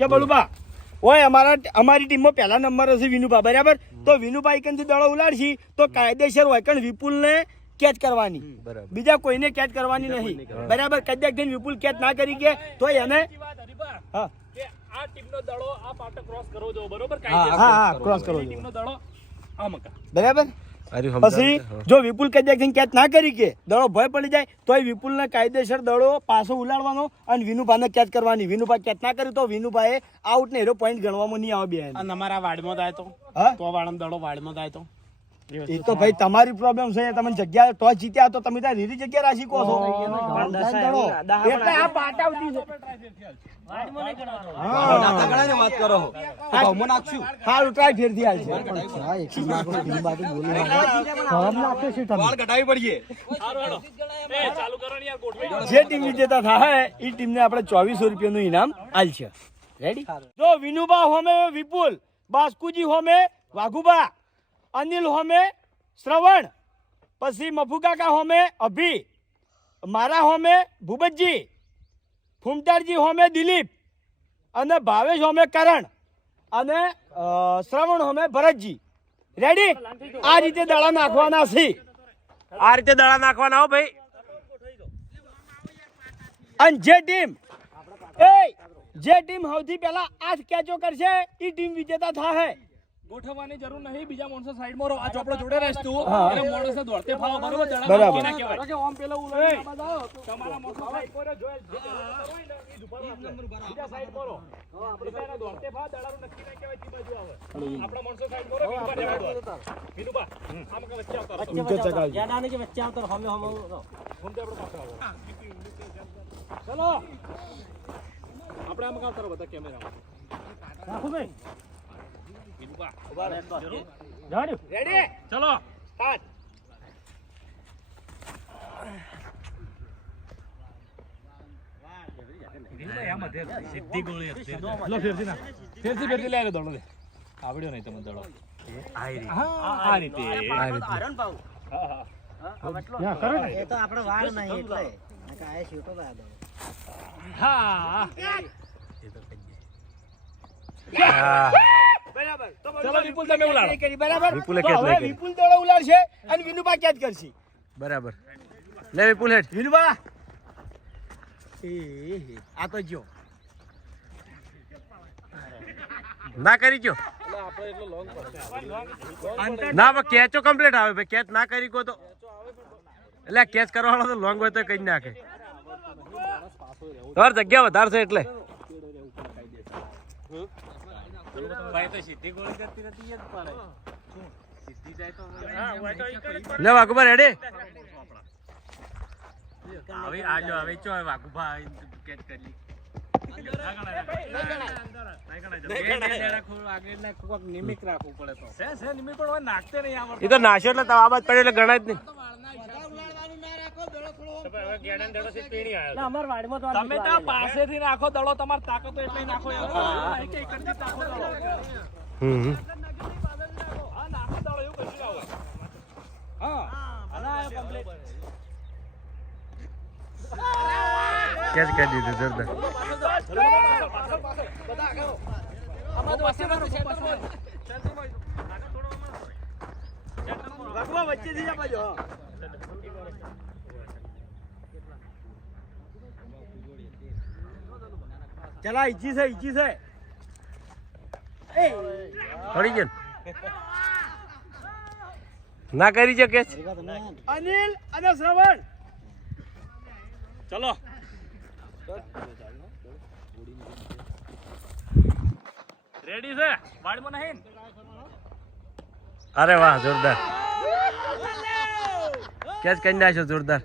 કે બલુબા ઓય અમારી ટીમમાં પહેલા નંબર હશે વિનુભા બરાબર તો વિનુભા એકનથી દડો ઉલાડશી તો કાયદેસર હોય કણ વિપુલને કેચ કરવાની બીજા કોઈને કેચ કરવાની નહીં બરાબર કદાચ થઈને વિપુલ કેચ ના કરી કે તો એને હા આ ટીમનો દડો આ પાટો ક્રોસ કરવો જો બરોબર હા ક્રોસ કરવો ટીમનો દડો આ મકા બરાબર પછી જો વિપુલ કદાચ થઈને કેચ ના કરી કે દડો ભય પડી જાય તોય વિપુલને કાયદેસર દડો પાછો ઉલાડવાનો અને વિનુભાને કેચ કરવાની વિનુભા કેચ ના કર્યું તો વિનુભાએ આઉટ ને એરો પોઈન્ટ ગણવામાં નહીં આવે બે અને અમારા વાડમાં જાય તો વાળમ દડો વાડમાં જાય તો એ તો ભાઈ તમારી પ્રોબ્લેમ છે તમે જગ્યા ટોસ જીત્યા તો તમે ત્યાં રીરી જગ્યા રાખી કહો છો એટલે આ પાટાવતી છે વાત કરો હાલ ટ્રાય ફેરથી હાલ જે ટીમ વિજેતા થાય એ ટીમને આપણે 2400 રૂપિયાનું ઇનામ આલ છે રેડી જો વિનુભા હોમે વિપુલ બાસ્કુજી હોમે વાઘુબા અનિલ હોમે શ્રવણ પછી મફુકાકા હોમે અભી મારા હોમે ભૂપતજી ફૂમતારજી હોમે દિલીપ અને ભાવેશ હોમે કરણ અને શ્રવણ હોમે ભરતજી રેડી આ રીતે દડા નાખવાના છે આ રીતે દડા નાખવાના હો ભાઈ અને જે ટીમ સૌથી પહેલા 8 કેચો કરશે એ ટીમ વિજેતા થાય ગોઠવવાની જરૂર નહીં બીજા માણસો સાઈડમાં રહો આ ચોપડો જોડે રહેશ તું એટલે માણસો દોડતે ફાવો બરોબર બરાબર ના કહેવાય ઓમ પેલો ઉલાડીમાં જાઓ તમારા માણસો સાઈડ પર જોય ઈ દુપારો બીજા સાઈડ પર આપણે એને દોડતે ફાવો દડારું નક્કી ના કહેવાય તી બાજુ આવે આપણા માણસો સાઈડ પર વિનુબા આમ કે વચ્ચે આવતા યાદાની કે વચ્ચે આવતો હમે હમે ફોન તે આપણે પાસે આવો ચલો આપણે આમ કામ કરો બધા કેમેરા રાખો ભાઈ રેડી ચલો સ્ટાર્ટ સીધી ગોળી હતી લો ફેરથી ના ફેરથી લઈ દોડો લે આવડ્યો નહીં તમે દોડો આ રીતે આરણ પાઉ હા કરો ને એ તો આપણો વાળ નહીં એટલે નકા આ શૂટો લાદો હા બરાબર તો ચલો વિપુલ તમે ઉલાડો કરી બરાબર વિપુલે તો કેચ હવે નહીં કરી. વિપુલ દડો ઉલાડશે અને વિનુભા કેચ કરશે બરાબર લે વિપુલ હેડ વિનુભા આ તો જો ના કરી ગયો ના પણ કેચો કમ્પ્લીટ આવે ભાઈ કેચ ના કરી કો તો એટલે કેચ કરવાનો તો લોંગ હોય તો કઈ નાખે તમારી જગ્યા વધારે છે એટલે ભાઈ તો સીધી ગોળી કરતી નથી જ પડે સીધી જાય તો લે વાઘુબા રેડી હવે આજો હવે ચો વાઘુભા કેચ કરી એ તો નાશ્યો એટલે આ બાદ પડે એટલે ગણાય જ નહીં અમાર વાડમાં તો તમે તો પાસેથી નાખો દડો તમાર તાકાત એટલે નાખો હા નાખો દડો એવું કશું ના હોય હા કમ્પ્લીટ કેચ કરી દીધું જોરદાર વચ્ચે થી બાજુ ચલા ઈચી છે પડી ગયો ના કરી છે કેચ અનિલ અને શ્રવણ ચલો રેડી છે વાડમાં નહીં અરે વાહ જોરદાર કેચ કરી નાખ્યો જોરદાર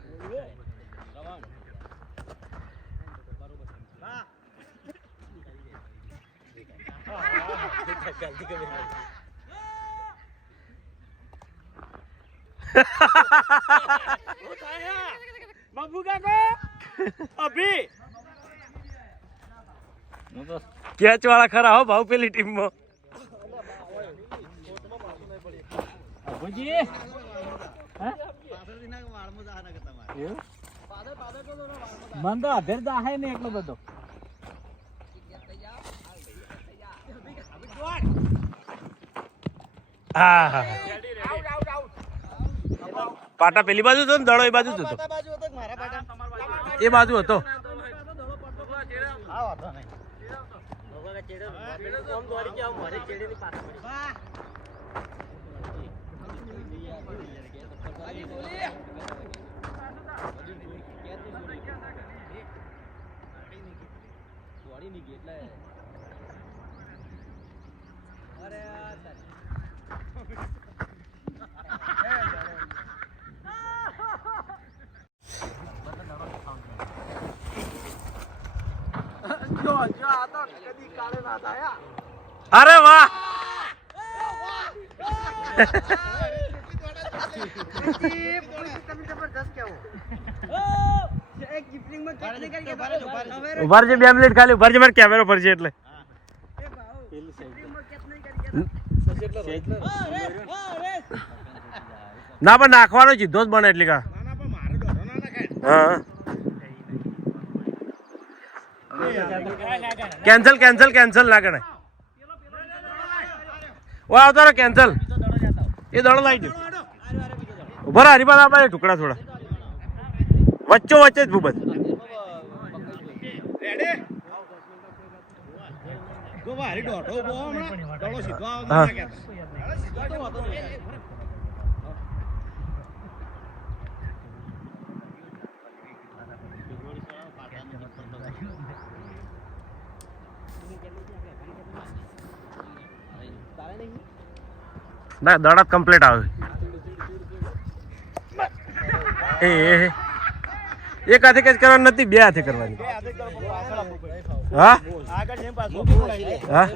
બાબુ કાકો અભી કેચ વાળા ખરા હો ભાવ પેલી ટીમમાં મન તો અધેર દાહે ને એટલો બધો હા હા પાટા પેલી બાજુ હતો ને દડો એ બાજુ જ હતો બાજુ હતો કે મારા પાટા એ બાજુ હતો હા વાંધો નહીં લોકોને ચેડે આમ દોડી ગયા મારે ચેડેની પાછળ પડી વાહ અરે વાહ ઉભાર છે 2 મિનિટ ખાલી ઉભાર છે મારે કેમેરો પર છે એટલે ના પણ નાખવાનો સીધો જ બને એટલે કા હા કેન્સલ કેન્સલ કેન્સલ ના ગણે ઓ આવતો રે કેન્સલ એ દડો લાવી દો ઉભા રહો હરીબા આપણે ટુકડા થોડા વચ્ચો વચ્ચે જ ભૂપત હા ના દડા કમ્પ્લીટ આવે એક હાથે કચ કરવાની નથી 2 હાથે કરવાની હા હા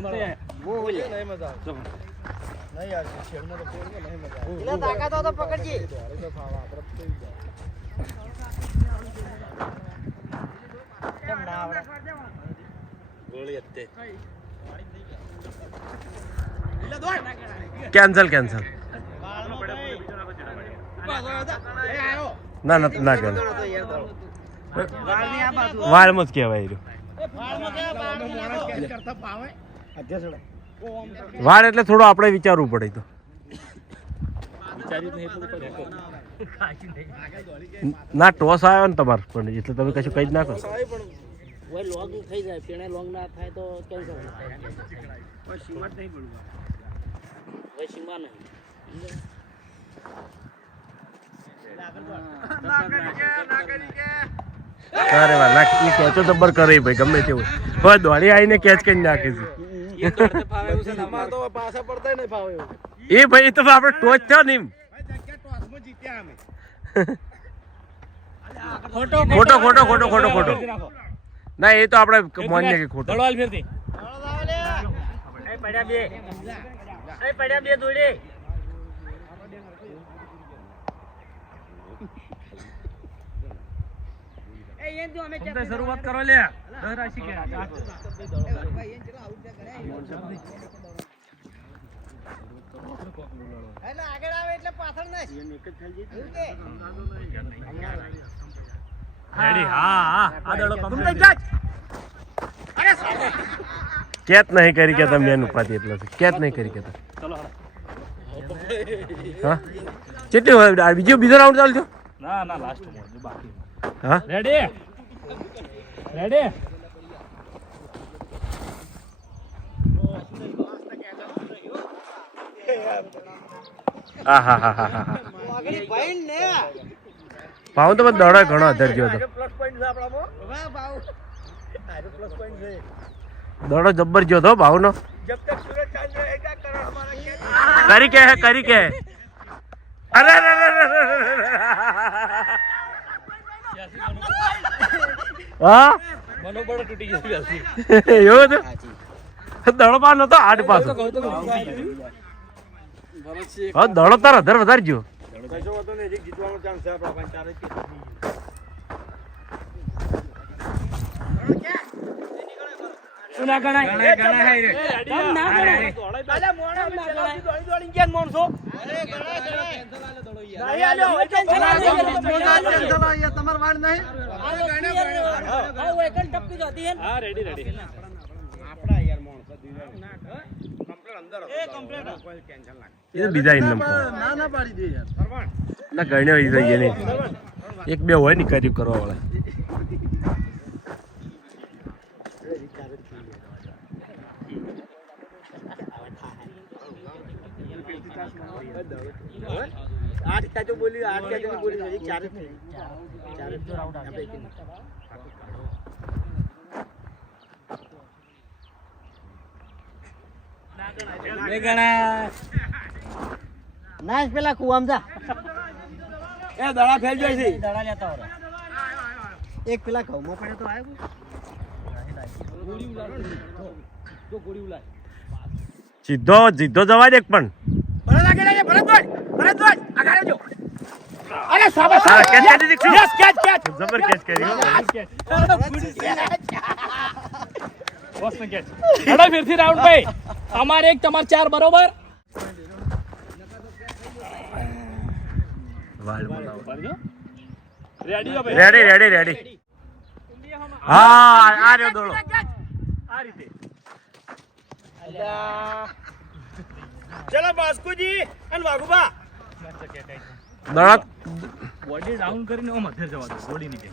કેન્સલ કેન્સલ ના ના ના કેન્સલ વાળમાં જ કહેવાય વાળ એટલે થોડું આપણે વિચારવું પડે તો ના ટોસ આવ્યો ને તમારે પણ એટલે તમે કશું કઈ જ ના કરો લોંગ થઈ જાય પેણે લોંગ ના થાય તો કેન્સલ અરે વાહ ના કેચો જબર કરે ભાઈ ગમે તેવું બસ દોડી આવીને કેચ કરી નાખે છે એ ભાઈ તો આપણે ટોચ થયો ને ખોટો ખોટો ખોટો ખોટો ખોટો ના એ તો આપણે માન્ય કે ખોટો પડ્યા બે દોડે શરૂઆત કરો લે આગળ આવે એટલે પાછળ કેચ નહીં કરી કેતા મેન ઉપાધિ એટલે કેચ નહીં કરી કેતા હા કેટલી હોય બીજો રાઉન્ડ ચાલજો ના ના લાસ્ટ બાકી હા રેડી રેડી હા હા હા હા હા ભાવ તો બધો દડો ઘણો અધરજો હતો દડો જબ્બર જો હતો ભાવ નો કરી કે અરે હા મનોબળ તૂટી ગયું એવું હતું દડો પાર નતો આઠ પાછો હા દડો તાર અધર વધારજો ના ગણાય તમાર વાડ નહીં હા રેડી રેડી આપડા યાર મોણસ એ તો બીજા ઇનામ ના પાડી દે યાર. ના ગણે હોય થઈ ગયા નહીં. એક બે હોય ને કર્યું કરવા વાળા. આઠ કાચો બોલી, આઠ કાચો બોલી, હજી ચાર જ થઈ. ચાર જ રાઉન્ડ આપણે એક નાશ પેલા કુવામ જા એ દડા ફેલ જાય છે. દડા લેતા હોય. એક પેલા ઘઉંમાં પડ્યો તો આવ્યો સીધો સીધો જવા દે એક પણ. ભરત આગળ આવજે, ભરતભાઈ, ભરતભાઈ, આગળ આવજો. અરે શાબાશ. હા, catch કરી દીધી. Yes, catch, catch. જબર કેચ કરી હો. મસ્ત કેચ. હેડો ફેરથી રાઉન્ડ ભાઈ. અમારે એક તમારે ચાર બરોબર. રેડી હો ભાઈ. Ready ready ready. હા આ રહ્યો દોડો. આ રીતે. ચલો બાસ્કુજી અને વાઘુબા. દડો બોડી ડાઉન કરીને ઓ મધ્ય જવા દો. બોડી ની કે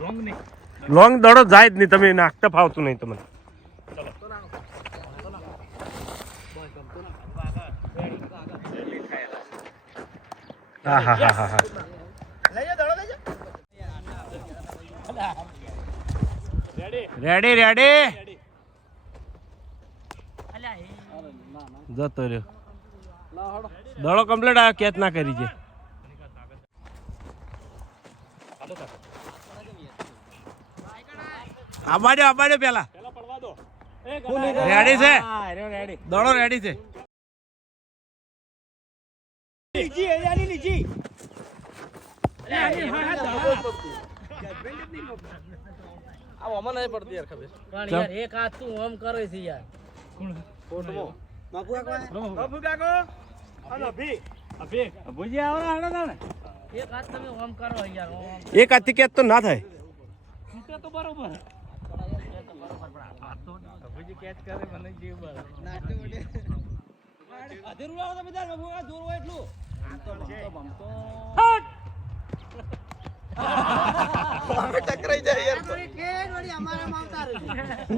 રોંગ નહીં. લોંગ દડો જાય જ નહીં. તમે નાખતા ફાવતું નહીં તમને. હા હા હા હા હા. લઈ જા, દડો લઈ જા. Ready ready ready. જતો રહ્યો. દડો કમ્પ્લીટ આવ્યો. કેચ ના કરી છે. આબાડ્યો પેલા. પેલા પડવા દો. રેડી છે. રેડી. દડો રેડી છે. લીજી, એરિયાની લીજી. આ ઓમાં નહીં પડતી યાર ખબર. પણ યાર એક હાથ તું ઓમ કરે છે યાર. ફોટો માપુ બાપુ કાકો અને અભી. અભી ભુજી આવરા હાડો તાણે. એક હાથ તમે ઓમ કરો યાર ઓમ. એક હાથથી કેચ તો ના થાય. છૂટે તો બરોબર. ભુજી કેચ કરે મને જીવ બરાબર. અધેરું આવો તમે તાર બાબુ આ જોર હોય એટલું. ટકરાઈ જાય યાર. કે વળી અમારા માવતા રહે.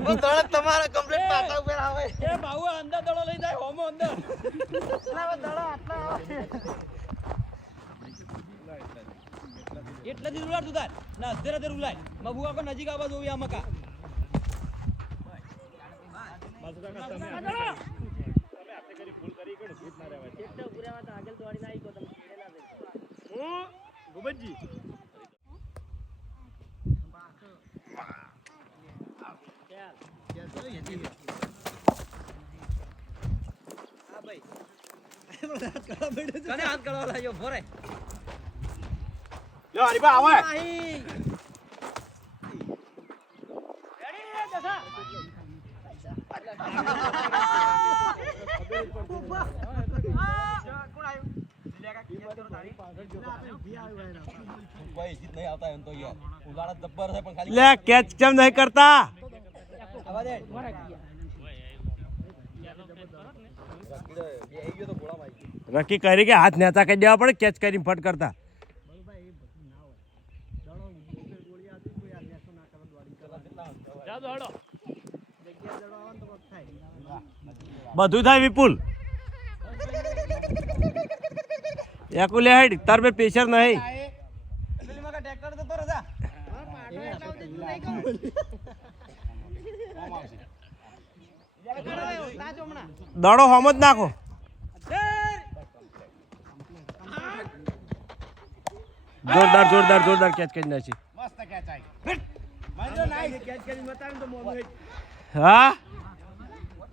હું દળત તમારા કમ્પ્લીટ પાટા ઉપર આવે. એ બાઉ અંદર દડો લઈ જાય હોમો અંદર. એટલા દળો આટલા આવે. એટલે જ રૂલાડ તું તાર ના અધેર અધેર રૂલાય બાબુ આકો નજીક આવવા જોવી આ મકા હું ગોબતજી. કને હાથ કરવા લાગ્યો ફોરે યો હરીબા આવે. ભાઈ જીત નહીં આવતા એમ તો યાર ઉગાડા જબ્બર છે પણ ખાલી લે કેચ કેમ નહીં કરતા? આવા દે બે આવી ગયો તો ગોળા ભાઈ રકી કરી કે હાથ નેતા કરી દેવા પડે. કેચ કરીને ફટ કરતા. જા દો હડો. બધું થાય વિપુલ. એकुले હેડ તાર पे प्रेशर नहीं. પેલી મકા ટ્રેક્ટર જતો રજા દડો હોમ જ નાખો. જોરદાર જોરદાર જોરદાર કેચ કરી નાખી. મસ્ત કેચ આવી. માજો નાઈસ કેચ કરીને બતાવ્યું તો મોમ. હા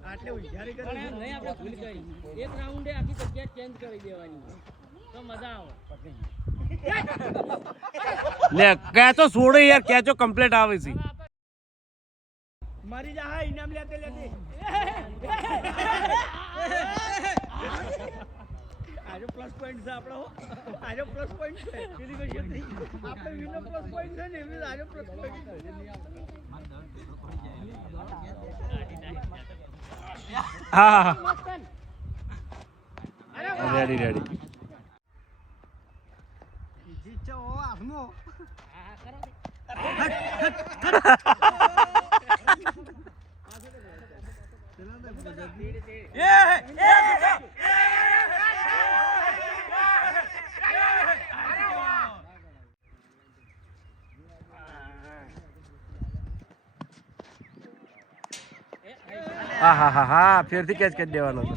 આટલે ઉજારી કરે. પણ નહીં આપણે ભૂલ કરી. એક રાઉન્ડે આખી જગ્યા ચેન્જ કરી દેવાની. તો મજા આવે. લે કેચો છોડો યાર. કેચો કમ્પ્લીટ આવે છે. મારી જા હા ઇનામ લેતે લેતે. આજો પ્લસ પોઈન્ટ છે આપણો. આજો પ્લસ પોઈન્ટ છે. પેલી કઈ નથી. આપણે વિનો પ્લસ પોઈન્ટ છે ને એવી આજો પ્લસ પોઈન્ટ છે. હા મસ્ત રેડી રેડી. હા હા હા હા, ફેરથી કેચ કરી દેવાનો હતો.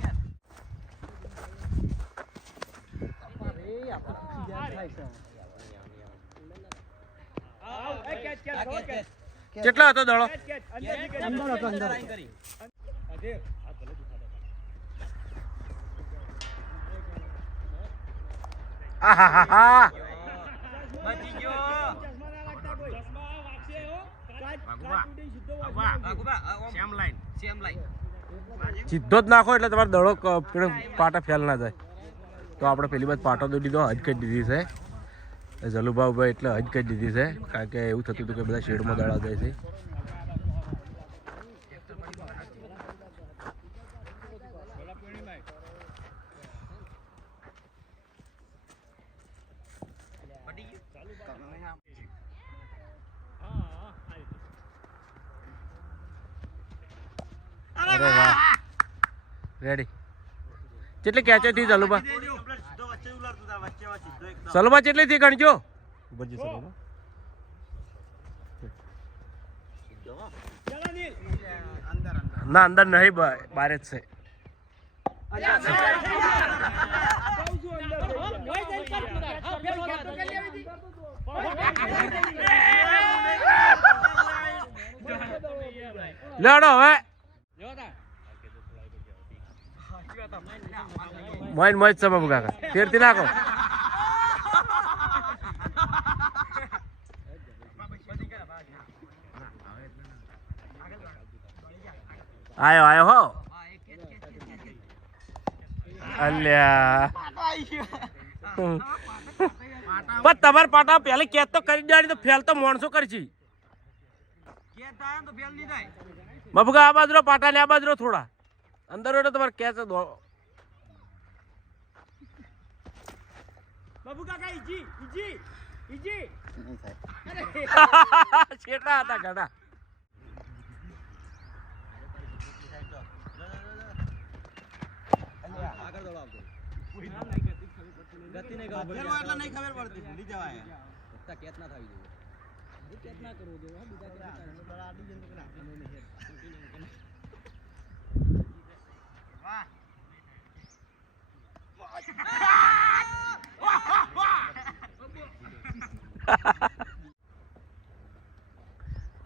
કેટલો હતો દડો? આહાહાહા. સીધો જ નાખો એટલે તમારો દડો પાટા ફેલ ના જાય. તો આપણે પેલી બાદ પાટો દોડી દીધો, હજ કરી દીધી છે જલુભાઈ, એટલે હજ કરી દીધી છે, કારણ કે એવું થતું હતું કે બધા શેડમાં દડા જાય છે. અરે વાહ, રેડી. કેટલી કેચો થી જલુભા? સલુભા કેટલી થી ગણજો? ના અંદર નહીં, બાર જ છે. લેડો હવે મોઈન મોજ છે બાબુ કાકા, ફેરથી નાખો. આયો આયો હો. અલ્યા પણ તમારે પાટા પેલી કેચ તો કરી દેવાની, તો ફેલ તો માણસો કરશી. બાબુકા આ બાજુ પાટા ને આ બાજુ થોડા અંદર હોય તો તમારે કેચ દો. બાબુ કાકા ઈજી ઈજી ઈજી છેટા હતા ઘણા.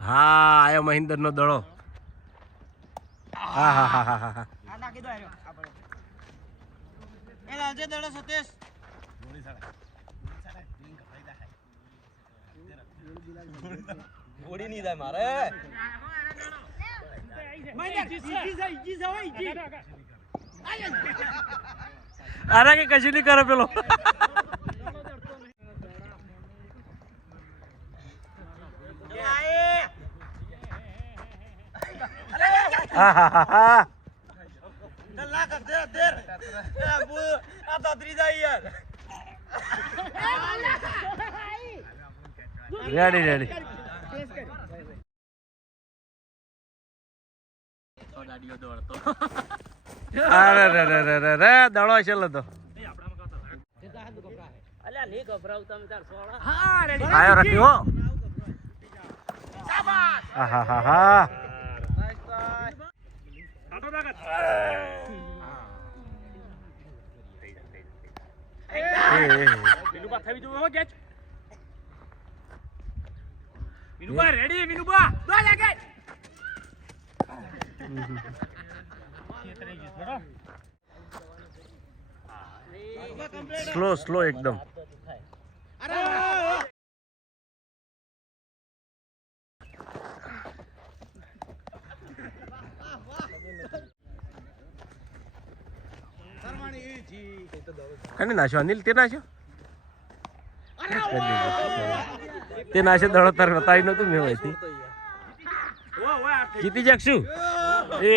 હા આયો મહિન્દર નો દડો. હા હા હા હા હા. ગોળી નહીં જાય મારે. અરે કે કશું નહીં કરે પેલો. હા હા હા હા. Ready ready. અરે રે રે રે રે રે દડો છે તો અલ્યા નહીં ગભરાવ તમે તાર સોળા. આયો રખી હો. હા હા હા હા. વિનુબા થઈ જવું હો કેચ. વિનુબા રેડી, વિનુબા દો લાગે. સ્લો સ્લો એકદમ. કને નાખ્યો અનિલ? તે નાખ્યો? તે નાશે દડો તાર બતાવી નતું મેં હોયથી જીતી શકશું. એ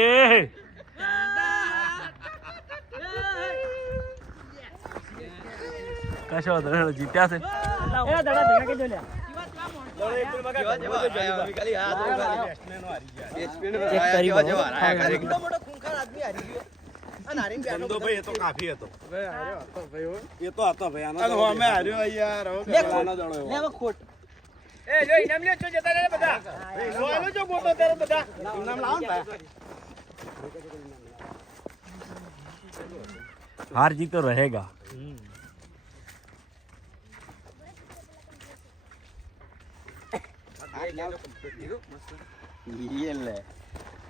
કશો વાંધો નહીં, જીત્યા છે. એટલો મોટો ખૂંખાર આદમી હારી ગયો અને હારીને બેઠો ભાઈ એ તો કાફી હતો લે હવે ખોટ એ જો ઇનામ લે છો જતા રહે બધા લો આલો જો ગોટો તારે બધા ઇનામ લાવો ને ભાઈ હાર જીત તો રહેગા.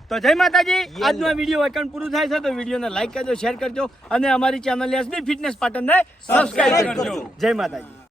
તો જય માતાજી. આજનો આ વિડીયો વાકણ પૂરું થાય છે તો વિડીયોને લાઈક કરજો, શેર કરજો અને અમારી ચેનલ એસબી ફિટનેસ પાટણને સબસ્ક્રાઇબ કરજો. જય માતાજી.